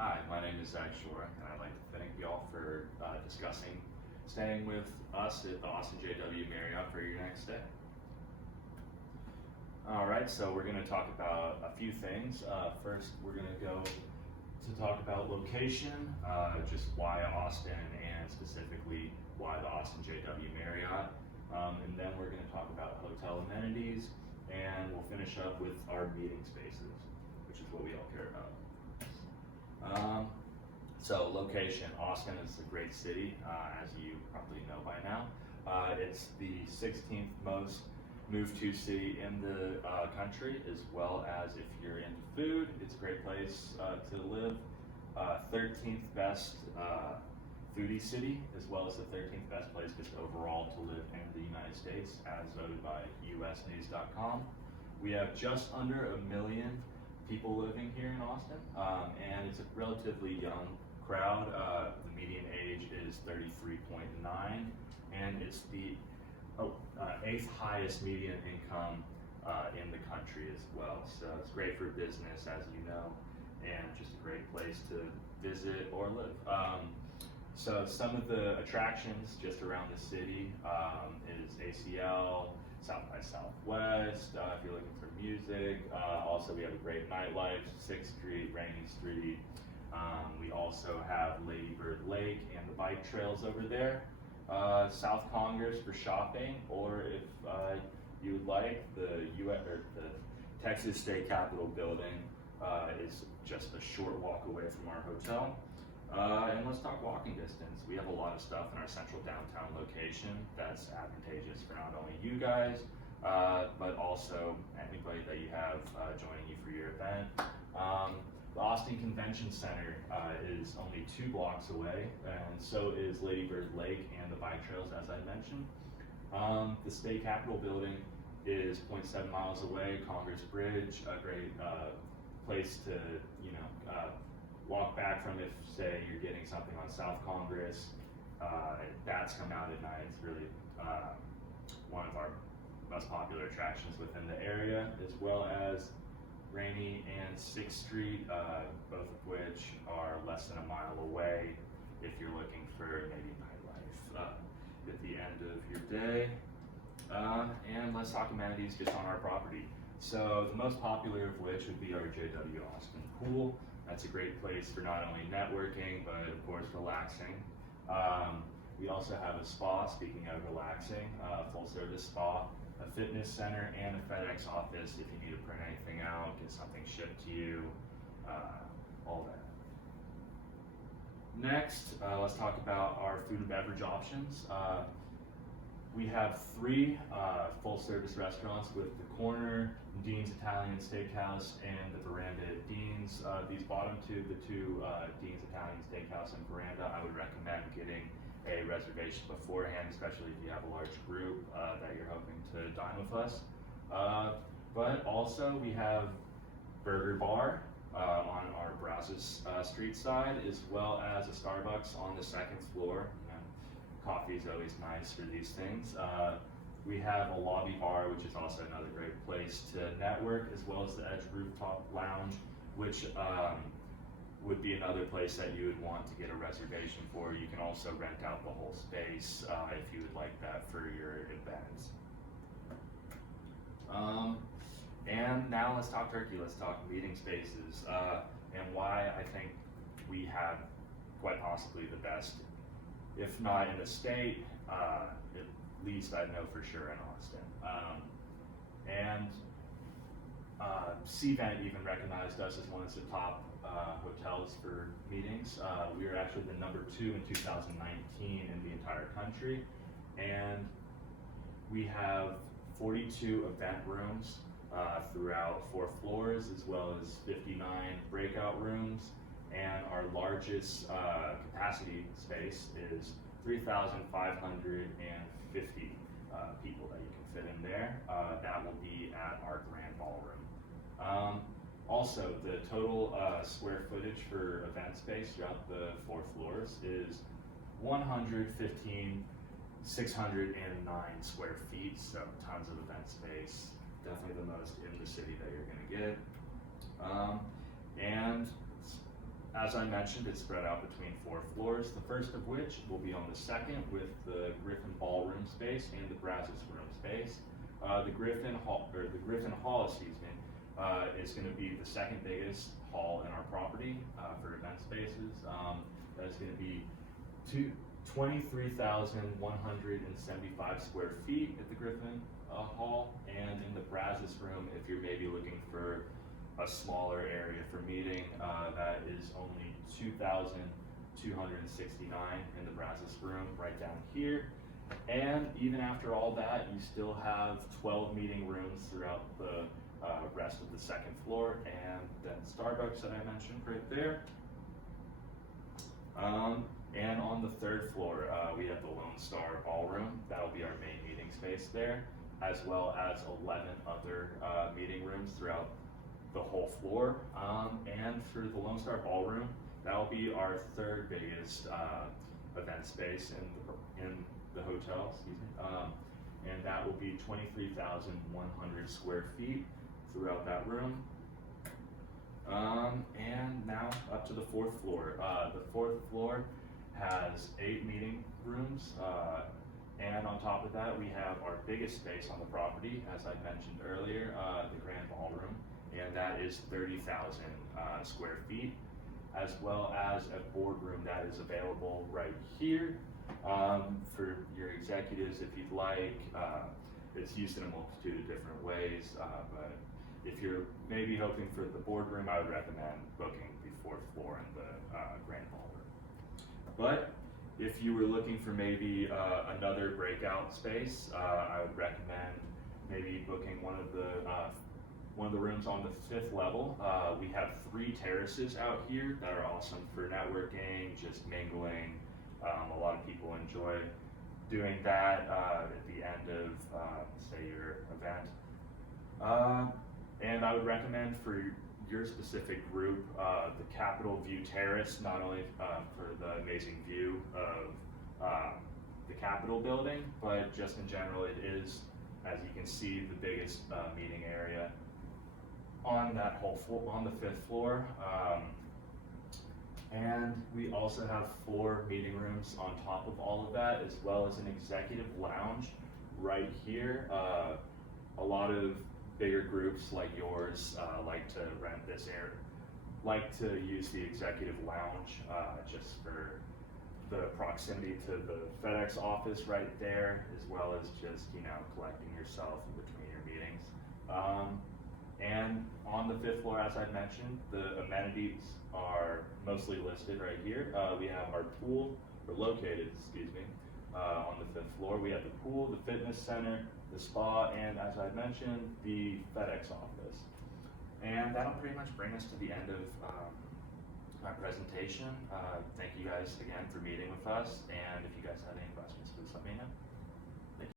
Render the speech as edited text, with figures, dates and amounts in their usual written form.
Hi, my name is ZacH, and I'd like to thank you all for staying with us at the Austin JW Marriott for your next stay. All right, so we're going to talk about a few things. First, we're going to go to talk about location, just why Austin, and specifically why the Austin JW Marriott. And then we're going to talk about hotel amenities, and we'll finish up with our meeting spaces, which is what we all care about. So location, Austin is a great city, as you probably know by now. It's the 16th most moved to city in the country, as well as if you're into food, it's a great place to live. 13th best foodie city, as well as the 13th best place just overall to live in the United States, as voted by usnews.com. We have just under 1 million people living here in Austin, and it's a relatively young crowd. The median age is 33.9, and it's the 8th highest median income in the country as well. So it's great for business, as you know, and just a great place to visit or live. So some of the attractions just around the city is ACL, South by Southwest, if you're looking for music. Also, we have a great nightlife, 6th Street, Rainy Street. We also have Lady Bird Lake and the bike trails over there. South Congress for shopping, or if you would like, the Texas State Capitol building is just a short walk away from our hotel. And let's talk walking distance. We have a lot of stuff in our central downtown location that's advantageous for not only you guys, but also anybody that you have joining you for your event. The Austin Convention Center is only 2 blocks away, and so is Lady Bird Lake and the bike trails, as I mentioned. The State Capitol building is 0.7 miles away. Congress Bridge, a great place to walk back from if, say, you're getting something on South Congress. Bats come out at night. It's really one of our most popular attractions within the area, as well as Rainy and 6th Street, both of which are less than 1 mile away if you're looking for maybe nightlife at the end of your day. And let's talk amenities just on our property. So the most popular of which would be our JW Austin pool. That's a great place for not only networking, but of course relaxing. We also have a spa, speaking of relaxing, full service spa, a fitness center, and a FedEx office if you need to print anything out, get something shipped to you, all that. Next, let's talk about our food and beverage options. We have 3 full-service restaurants with the Corner, Dean's Italian Steakhouse, and the Veranda at Dean's. These bottom 2, the 2 Dean's Italian Steakhouse and Veranda, I would recommend getting a reservation beforehand, especially if you have a large group that you're hoping to dine with us. But also we have Burger Bar on our Brazos Street side, as well as a Starbucks on the 2nd floor. Coffee is always nice for these things. We have a lobby bar, which is also another great place to network, as well as the Edge Rooftop Lounge, which would be another place that you would want to get a reservation for. You can also rent out the whole space if you would like that for your events. And now let's talk turkey, let's talk meeting spaces, and why I think we have quite possibly the best, if not in the state, at least I know for sure in Austin. CVent even recognized us as one of the top hotels for meetings. We were actually the number 2 in 2019 in the entire country, and we have 42 event rooms throughout 4 floors, as well as 59 breakout rooms, and our largest capacity space is 3,550 people that you can fit in there. That will be at our grand ballroom. Also, the total square footage for event space throughout the 4 floors is 115,609 square feet, so tons of event space, definitely the most in the city that you're going to get. And As I mentioned, it's spread out between 4 floors, the first of which will be on the second with the Griffin Ballroom space and the Brazos Room space. The Griffin Hall, is going to be the second biggest hall in our property for event spaces. That is going to be 23,175 square feet at the Griffin Hall, and in the Brazos Room, if you're maybe looking for a smaller area for meeting, that is only 2,269 in the Brazos Room right down here. And even after all that, you still have 12 meeting rooms throughout the rest of the second floor, and then Starbucks that I mentioned right there. And on the third floor, we have the Lone Star Ballroom. That'll be our main meeting space there, as well as 11 other meeting rooms throughout the whole floor. And for the Lone Star Ballroom, that'll be our third biggest event space in the hotel, and that will be 23,100 square feet throughout that room. And now up to the fourth floor. The fourth floor has 8 meeting rooms, and on top of that, we have our biggest space on the property, as I mentioned earlier, the Grand Ballroom, and that is 30,000 square feet, as well as a boardroom that is available right here for your executives if you'd like. It's used in a multitude of different ways, but if you're maybe hoping for the boardroom, I would recommend booking the fourth floor in the Grand Ballroom. But if you were looking for maybe another breakout space, I would recommend maybe booking one of the rooms on the 5th level. We have 3 terraces out here that are awesome for networking, just mingling. A lot of people enjoy doing that at the end of, say, your event. And I would recommend for your specific group the Capitol View Terrace, not only for the amazing view of the Capitol building, but just in general, it is, as you can see, the biggest meeting area on that whole floor, on the 5th floor. And we also have 4 meeting rooms on top of all of that, as well as an executive lounge right here. A lot of bigger groups like yours like to rent this area, like to use the executive lounge just for the proximity to the FedEx office right there, as well as just, collecting yourself in between your meetings. And on the 5th floor, as I mentioned, the amenities are mostly listed right here. We have our pool, or located, on the 5th floor. We have the pool, the fitness center, the spa, and as I mentioned, the FedEx office. And that'll pretty much bring us to the end of my presentation. Thank you guys again for meeting with us, and if you guys have any questions, please let me know.